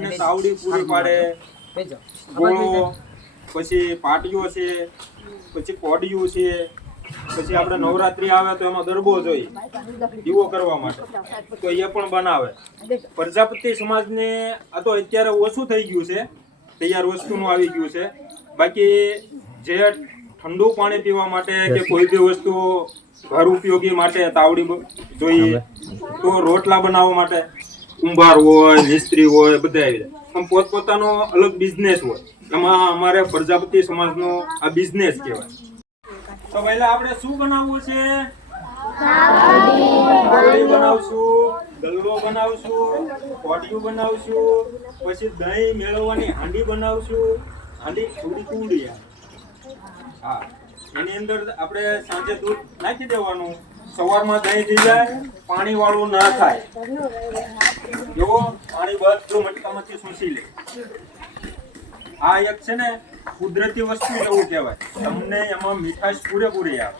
આપણને તાવડી પૂરી પાડે, ગોળો, પછી પાટિયો છે, પછી કોડિયું છે, પછી આપણે નવરાત્રી આવે તો એમાં ગરબો જોઈએ દીવો કરવા માટે, તો એ પણ બનાવે. પ્રજાપતિ સમાજને આ તો અત્યારે ઓછું થઈ ગયું છે, તૈયાર વસ્તુનું આવી ગયું છે. બાકી જે ઠંડુ પાણી પીવા માટે કે કોઈ બી વસ્તુ ઘર ઉપયોગી માટે તાવડી જોઈએ, તો રોટલા બનાવવા માટે કુંભાર હોય, મિસ્ત્રી હોય, બધા આવી જાય. પણ પોતપોતાનો અલગ બિઝનેસ હોય. એમાં અમારે પ્રજાપતિ સમાજનો આ બિઝનેસ કહેવાય. તો પહેલા આપણે શું બનાવવું છે? તાવડી બનાવશું, ગલ્લો બનાવશું, કોડિયું બનાવશું, પછી દહીં મેળવવાની હાંડી બનાવશું. હાંડી થોડી કુંડી, હા, એની અંદર આપણે સાંજે દૂધ નાખી દેવાનું, સવારમાં દહીં થઈ જાય, પાણી વાળું ના થાય. જો પાણી બધું મટકામાંથી શોષી લે. આ એક છે ને કુદરતી વસ્તુ એવું કહેવાય. તમને એમાં મીઠાશ પૂરેપૂરી આવે.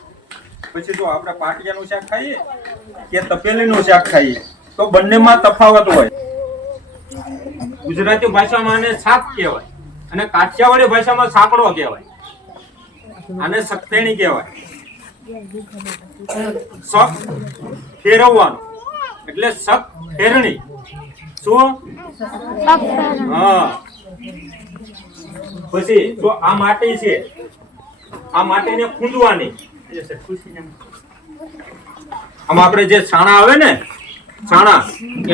પછી જો આપણે પાટિયાનું શાક ખાઈએ કે તપેલીનું શાક ખાઈએ તો બંનેમાં તફાવત હોય. ગુજરાતી ભાષામાં આને શાક કહેવાય અને કાઠિયાવાડી ભાષામાં સાંકડો કહેવાય. આને સખતેણી કહેવાય. શક ફેરવવાનું એટલે શક ફેરણી. શું? હા. પછી તો આ માટી છે, આ માટીને ખૂંદવાની. આમાં આપણે જે છાણા આવે ને, છાણા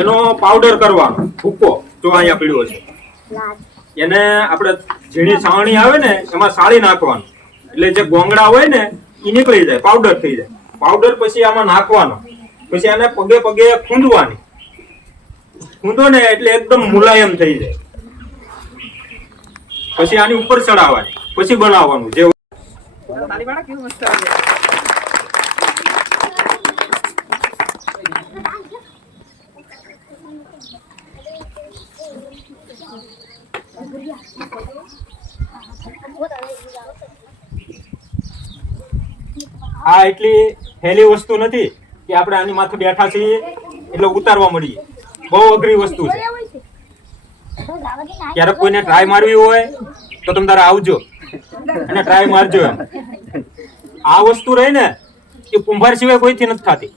એનો પાવડર કરવાનો ભૂકો. જો અહીંયા પીળો છે, એને આપણે ઝીણી છાવણી આવે ને એમાં સાળી નાખવાનું, એટલે જે ગોંગડા હોય ને એ નીકળી જાય, પાવડર થઈ જાય. પાવડર પછી આમાં નાખવાનો, પછી આને પગે પગે ખૂંદવાની. ખૂંદો ને એટલે એકદમ મુલાયમ થઈ જાય. પછી આની ઉપર ચડાવવાની, પછી બનાવવાનું. જે આ એટલી હેલી વસ્તુ નથી કે આપણે આની માથે બેઠા છીએ એટલે ઉતારવા મળીએ. બહુ અઘરી વસ્તુ છે. ક્યારેક કોઈને ટ્રાય મારવી હોય તો તમે તારે આવજો અને ટ્રાય મારજો. આ વસ્તુ રહી ને એ કુંભાર સિવાય કોઈથી નથી થતી.